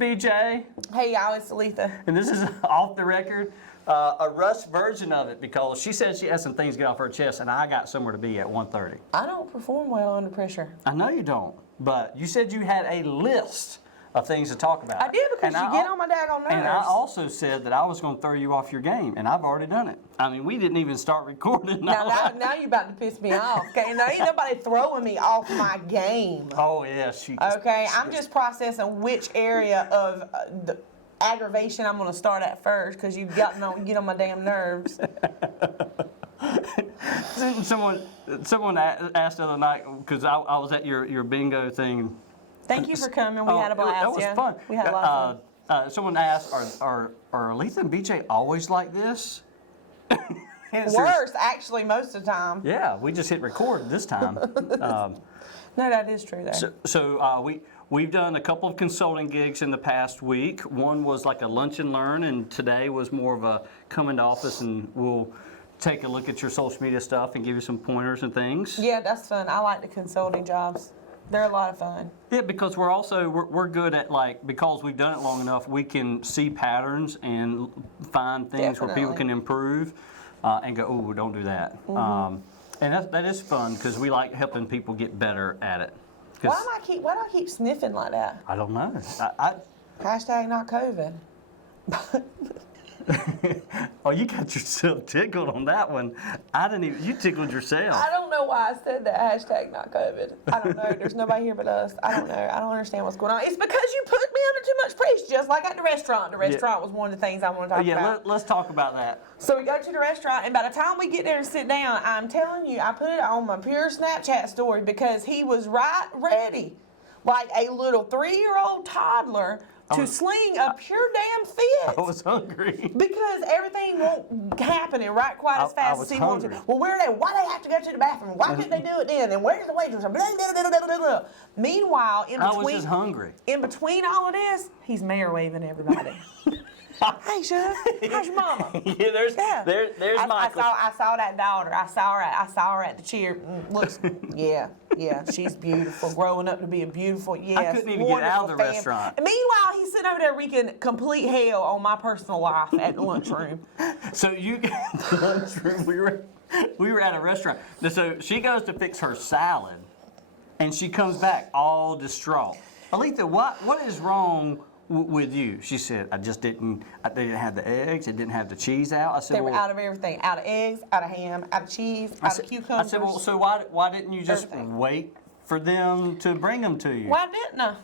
BJ. Hey y'all, it's Aleatha. And this is Off the Record, a Russ version of it because she said she has some things to get off her chest and I got somewhere to be at 1:30. I don't perform well under pressure. I know you don't, but you said you had a list of things to talk about. I did because you get on my daggone nerves. And I also said that I was going to throw you off your game, and I've already done it. I mean, we didn't even start recording. Now you're about to piss me off. Okay, now ain't nobody throwing me off my game. Oh yeah, I'm just processing which area of the aggravation I'm going to start at first because you get on my damn nerves. Someone asked the other night because I was at your bingo thing. Thank you for coming. We had a blast. That was fun. We had a lot of fun. Someone asked, are Aleatha and BJ always like this? Worse, actually, most of the time. Yeah, we just hit record this time. No, that is true, though. So we've done a couple of consulting gigs in the past week. One was like a lunch and learn, and today was more of a come into office and we'll take a look at your social media stuff and give you some pointers and things. Yeah, that's fun. I like the consulting jobs. They're a lot of fun. Yeah, because we're good at, like, because we've done it long enough, we can see patterns and find things where people can improve and go, oh, don't do that. And that is fun because we like helping people get better at it. Why do I keep sniffing like that? I don't know. Hashtag not COVID. Oh, you got yourself tickled on that one. I didn't even, you tickled yourself. I don't know why I said that, hashtag not COVID. I don't know. There's nobody here but us. I don't know. I don't understand what's going on. It's because you put me under too much pressure, just like at the restaurant. The restaurant was one of the things I want to talk about. Let's talk about that. So we go to the restaurant, and by the time we get there and sit down, I'm telling you, I put it on my pure Snapchat story because he was ready, like a little 3-year-old toddler, to sling a pure damn fit. I was hungry. Because everything won't happen quite as fast as he wants to. Well, where are they? Why do they have to go to the bathroom? Why couldn't they do it then? And where's the waitress? Blah, blah, blah, blah, blah, blah. Meanwhile, I was just hungry. In between all of this, he's mayor waving everybody. Hey, Shug, how's your mama? There's Michael. I saw that daughter. I saw her at the cheer. Looks, yeah, she's beautiful. Growing up to be a beautiful, I couldn't even get out of the restaurant. And meanwhile, he's sitting over there wreaking complete hell on my personal life at the lunchroom. So the lunchroom, we were at a restaurant. So she goes to fix her salad, and she comes back all distraught. Aleatha, what is wrong with you? She said, I didn't have the eggs, it didn't have the cheese out. I said, they were out of everything, out of eggs, out of ham, out of cheese, out of cucumbers. I said, well, so why didn't you just wait for them to bring them to you? Why didn't I?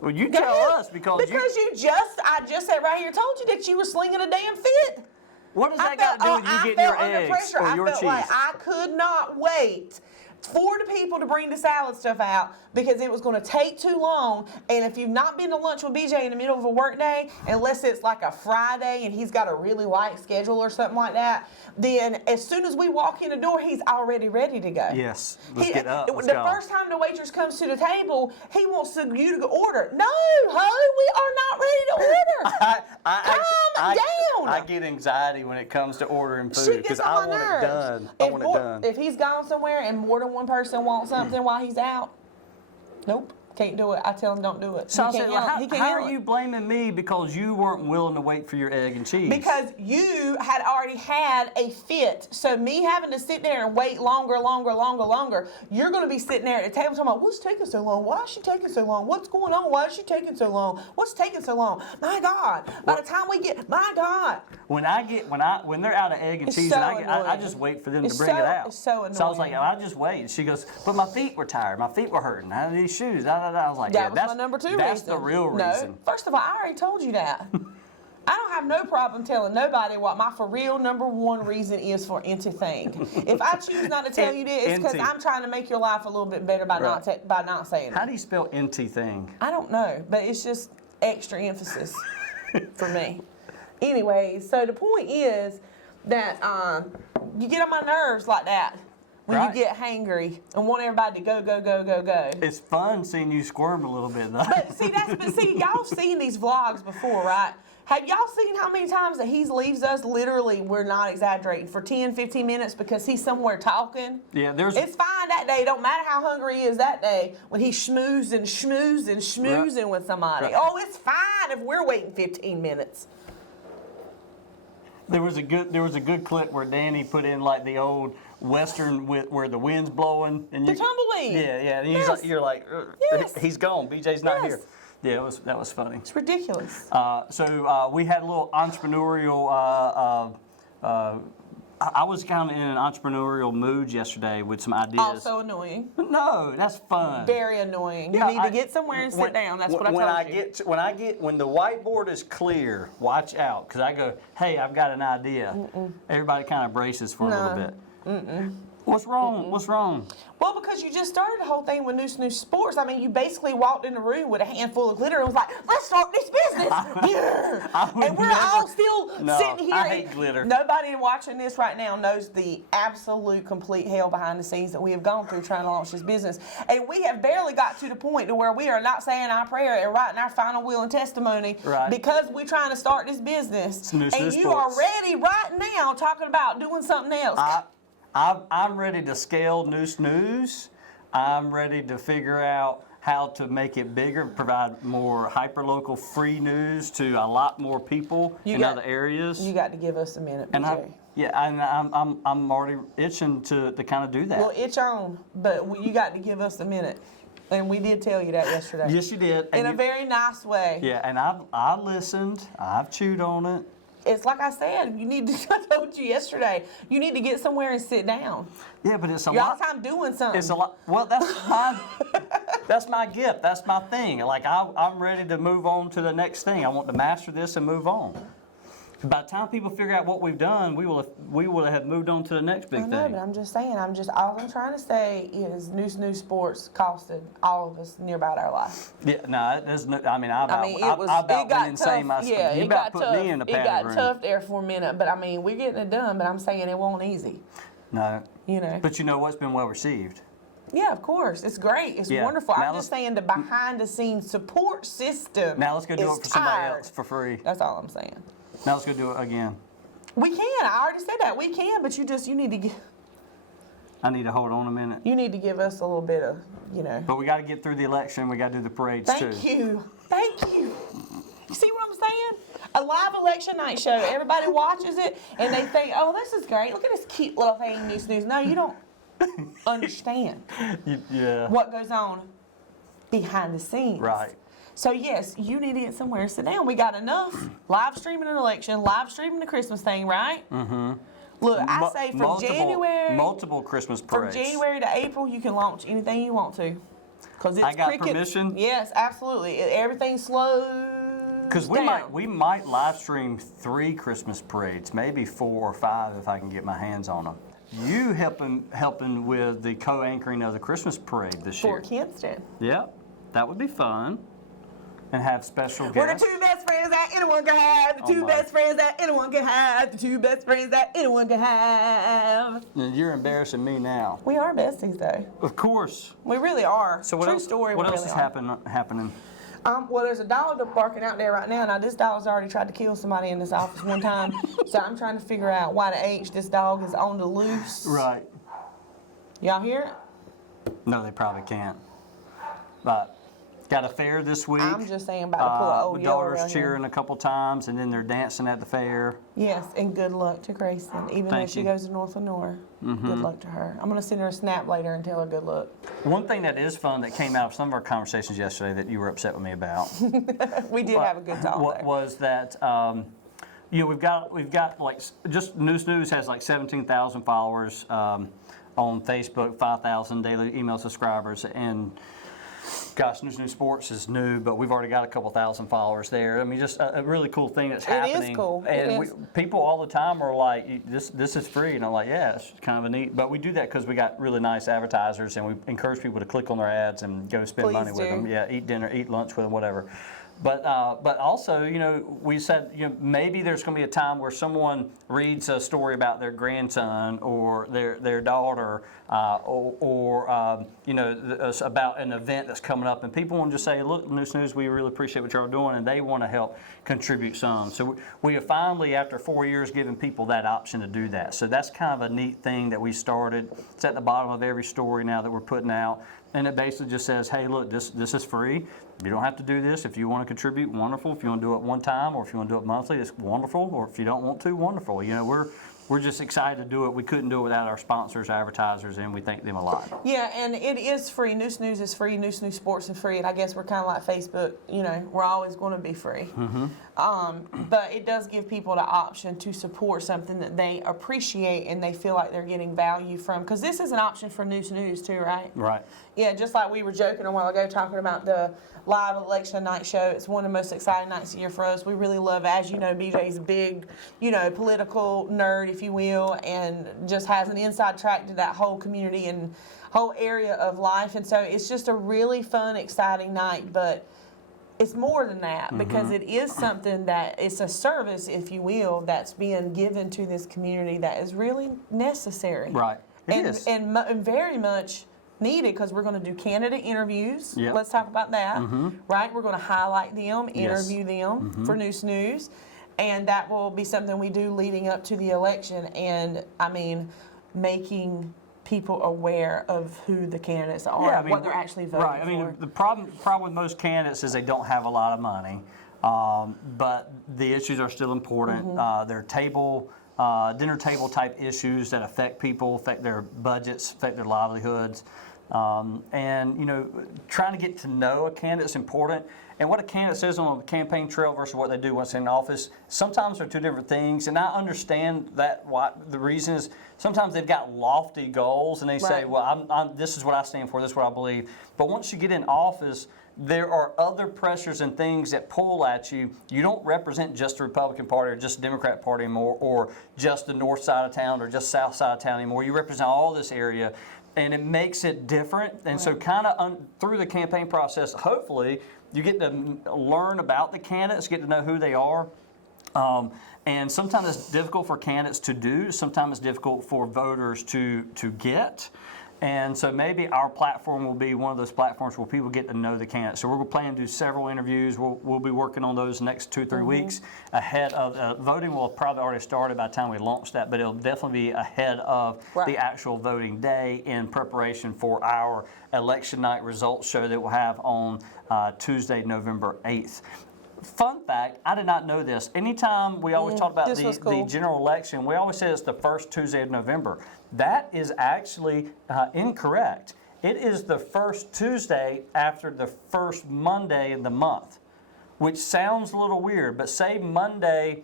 Well, you tell us because I just said right here, told you that you were slinging a damn fit. What does that got to do with you getting your eggs or your cheese? Like I could not wait for the people to bring the salad stuff out because it was going to take too long. And if you've not been to lunch with BJ in the middle of a work day, unless it's like a Friday and he's got a really light schedule or something like that, then as soon as we walk in the door, he's already ready to go. Yes, let's get up. The first time the waitress comes to the table, he wants you to order. No, we are not ready to order. Calm down. I get anxiety when it comes to ordering food because I want it done. I want it done. If he's gone somewhere and more than one person wants something while he's out, nope, can't do it. I tell him don't do it. So how are you blaming me because you weren't willing to wait for your egg and cheese? Because you had already had a fit. So me having to sit there and wait longer, you're going to be sitting there at the table talking about, what's taking so long? Why is she taking so long? What's going on? Why is she taking so long? What's taking so long? My God. By the time we get, my God. When they're out of egg and cheese, I just wait for them to bring it out. It's so annoying. So I was like, I just wait. She goes, but my feet were tired. My feet were hurting. I had these shoes. I was like, that was my number 2 reason. That's the real reason. No, first of all, I already told you that. I don't have no problem telling nobody what my for real number 1 reason is for anything. If I choose not to tell you this, it's because I'm trying to make your life a little bit better by not saying it. How do you spell NT thing? I don't know, but it's just extra emphasis for me. Anyway, so the point is that you get on my nerves like that. When you get hangry and want everybody to go. It's fun seeing you squirm a little bit, though. But see, y'all seen these vlogs before, right? Have y'all seen how many times that he leaves us, literally, we're not exaggerating, for 10, 15 minutes because he's somewhere talking? Yeah, It's fine that day. Don't matter how hungry he is that day when he's schmoozing with somebody. Right. Oh, it's fine if we're waiting 15 minutes. There was a good clip where Danny put in like the old Western where the wind's blowing and The tumbleweed. Yeah, and Yes. you're like, Yes. he's gone. BJ's not Yes. here. Yeah, that was funny. It's ridiculous. So we had a little entrepreneurial. I was kind of in an entrepreneurial mood yesterday with some ideas. Also annoying. No, that's fun. Very annoying. Yeah, You need to get somewhere and sit down. That's what I told you. When the whiteboard is clear, watch out, because I go, hey, I've got an idea. Everybody kind of braces for a little bit. What's wrong? What's wrong? Well, because you just started the whole thing with Snooze Sports. I mean, you basically walked in the room with a handful of glitter and was like, let's start this business. And we're all still sitting here. I hate glitter. Nobody watching this right now knows the absolute complete hell behind the scenes that we have gone through trying to launch this business. And we have barely got to the point to where we are not saying our prayer and writing our final will and testimony because we're trying to start this business. Snooze and you are ready right now talking about doing something else. I'm ready to scale Snooze. I'm ready to figure out how to make it bigger, provide more hyperlocal free news to a lot more people in other areas. You got to give us a minute, And BJ. I'm already itching to kind of do that. Well, itch on, but you got to give us a minute. And we did tell you that yesterday. Yes, you did. In a very nice way. Yeah, and I listened. I've chewed on it. It's like I said, you need to, I told you yesterday, you need to get somewhere and sit down. Yeah, but it's a You're all lot. the time doing something. It's a lot. Well, that's my gift. That's my thing. Like I'm ready to move on to the next thing. I want to master this and move on. By the time people figure out what we've done, we will have moved on to the next big I know, thing. but I'm just saying, all I'm trying to say is Snooze Sports costed all of us near about our life. Yeah, no, there's no. I mean, I about it went got insane tough. myself. Yeah, You it about got put tough. me in a It padded got room. tough there for a minute, but I mean, we're getting it done. But I'm saying it won't easy. No. You know. But you know what's been well received? Yeah, of course. It's great. It's Yeah. wonderful. Now I'm just saying the behind the scenes support system. Now let's go do is it for somebody tired. else for free. That's all I'm saying. Now let's go do it again. We can. I already said that. We can, but you need to I need to hold on a minute. you need to give us a little bit of, But we got to get through the election. We got to do the parades too. Thank you. Thank you. You see what I'm saying? A live election night show. Everybody watches it and they think, oh, this is great. Look at this cute little thing, Snooze. No, you don't understand Yeah. what goes on behind the scenes. Right. So yes, you need to get somewhere and sit down. We got enough live streaming an election, live streaming the Christmas thing, right? Mm-hmm. Look, I say from January, multiple Christmas from parades. January to April, you can launch anything you want to. Cause it's I got crickets. permission? Yes, absolutely. Everything slows Because down. we might live stream 3 Christmas parades, maybe 4 or 5 if I can get my hands on them. You helping with the co-anchoring of the Christmas parade this year. Fort Kinston. Yep, that would be fun. And have special We're the guests. 2 best friends that anyone can have. The 2 my. best friends that anyone can have. The 2 best friends that anyone can have. You're embarrassing me now. We are besties, though. Of course. We really are. So what True else? story. What we else really is are. happening? Well, there's a dog barking out there right now. Now, this dog's already tried to kill somebody in this office one time. So I'm trying to figure out why the H this dog is on the loose. Right. Y'all hear it? No, they probably can't. But got a fair this week. I'm just saying about to pull an old My yellow daughter's around here. cheering a couple times, and then they're dancing at the fair. Yes, and good luck to Grayson. Even though Thank she you. goes to North Lenore. Good luck to her. I'm going to send her a snap later and tell her good luck. One thing that is fun that came out of some of our conversations yesterday that you were upset with me about We did have a good talk there. was that we've got like just Snooze has like 17,000 followers on Facebook, 5,000 daily email subscribers, and gosh, Snooze Sports is new, but we've already got a couple thousand followers there. I mean, just a really cool thing that's happening. It is cool. And people all the time are like, this is free. And I'm like, yeah, it's kind of a neat. But we do that because we got really nice advertisers, and we encourage people to click on their ads and go spend Please money with do. them. Yeah, eat dinner, eat lunch with them, whatever. But also, we said, maybe there's going to be a time where someone reads a story about their grandson or their daughter, or about an event that's coming up, and people want to just say, look, Snooze, we really appreciate what y'all are doing, and they want to help contribute some. So we have finally, after 4 years, given people that option to do that. So that's kind of a neat thing that we started. It's at the bottom of every story now that we're putting out. And it basically just says, hey, look, this is free. You don't have to do this. If you want to contribute, wonderful. If you want to do it one time, or if you want to do it monthly, it's wonderful. Or if you don't want to, wonderful. We're just excited to do it. We couldn't do it without our sponsors, advertisers, and we thank them a lot. Yeah, and it is free. New Snooze is free. New Snooze Sports is free. And I guess we're kind of like Facebook. We're always going to be free. But it does give people the option to support something that they appreciate and they feel like they're getting value from. Because this is an option for New Snooze too, right? Right. Yeah, just like we were joking a while ago talking about the live election night show. It's one of the most exciting nights of the year for us. We really love, as you know, BJ's a big, political nerd, if you will, and just has an inside track to that whole community and whole area of life. And so it's just a really fun, exciting night, but it's more than that, because it is something that it's a service, if you will, that's being given to this community that is really necessary. Right. It is. And very much needed, because we're going to do candidate interviews. Yep. Let's talk about that. Right? We're going to highlight them, interview them for New Snooze, and that will be something we do leading up to the election. And I mean, making people aware of who the candidates are, what they're actually voting right. I mean, for. the problem with most candidates is they don't have a lot of money, but the issues are still important. They're dinner table type issues that affect people, affect their budgets, affect their livelihoods. Trying to get to know a candidate is important. And what a candidate says on the campaign trail versus what they do once in office, sometimes they're two different things. And I understand that the reason is sometimes they've got lofty goals and they say, well, this is what I stand for, this is what I believe. But once you get in office, there are other pressures and things that pull at you. You don't represent just the Republican Party or just the Democrat Party anymore, or just the north side of town or just south side of town anymore. You represent all this area, and it makes it different. And so kind of through the campaign process, hopefully, you get to learn about the candidates, get to know who they are. And sometimes it's difficult for candidates to do. Sometimes it's difficult for voters to get. And so maybe our platform will be one of those platforms where people get to know the candidates. So we're planning to do several interviews. We'll be working on those next 2-3 weeks ahead of voting. Will probably already started by the time we launch that, but it'll definitely be ahead of the actual voting day in preparation for our election night results show that we'll have on Tuesday, November 8th. Fun fact, I did not know this. Anytime we always talk about the general election, we always say it's the first Tuesday of November. That is actually incorrect. It is the first Tuesday after the first Monday of the month, which sounds a little weird, but say Monday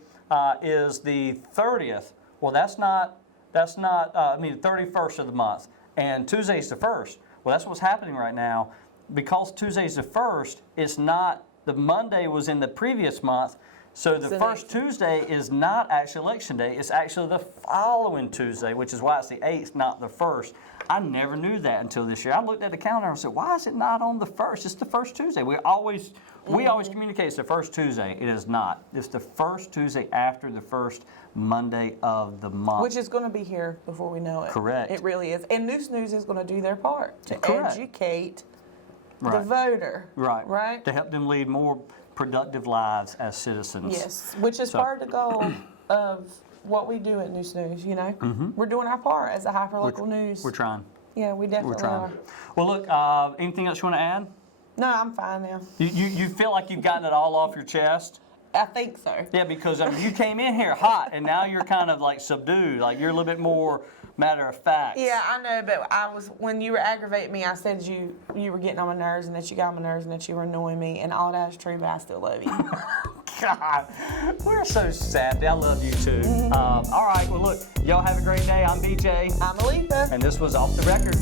is the 30th. Well, that's not the 31st of the month, and Tuesday's the 1st. Well, that's what's happening right now. Because Tuesday's the 1st, it's not. The Monday was in the previous month, so the first Tuesday is not actually election day. It's actually the following Tuesday, which is why it's the 8th, not the 1st. I never knew that until this year. I looked at the calendar and said, why is it not on the 1st? It's the first Tuesday. We always communicate it's the first Tuesday. It is not. It's the first Tuesday after the first Monday of the month. Which is going to be here before we know it. Correct. It really is. And New Snooze is going to do their part to educate the Right. voter. Right. To help them lead more productive lives as citizens. Yes, which is part of the goal of what we do at New Snooze, We're doing our part as a hyperlocal news. We're trying. Yeah, we definitely are. Well, look, anything else you want to add? No, I'm fine now. You feel like you've gotten it all off your chest? I think so. Yeah, because you came in here hot, and now you're kind of like subdued. Like you're a little bit more matter of fact. Yeah, I know, but when you were aggravating me, I said you were getting on my nerves, and that you got on my nerves, and that you were annoying me, and all that is true, but I still love you. God, we're so sappy. I love you too. All right, well look, y'all have a great day. I'm BJ. I'm Aleatha. And this was Off the Record.